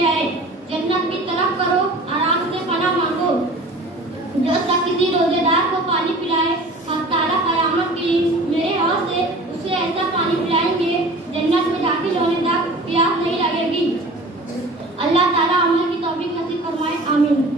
दिया है। जन्नत की तरफ करो, आराम से खाना मांगो। जो शख्स किसी रोजेदार को पानी पिलाए, अल्लाह ताला क़यामत के दिन मेरे हाथ से उसे ऐसा पानी पिलाएंगे जन्नत में दाखिल होने तक प्यास नहीं लगेगी। अल्लाह ताला अमल की तौफीक नसीब फरमाए, आमीन।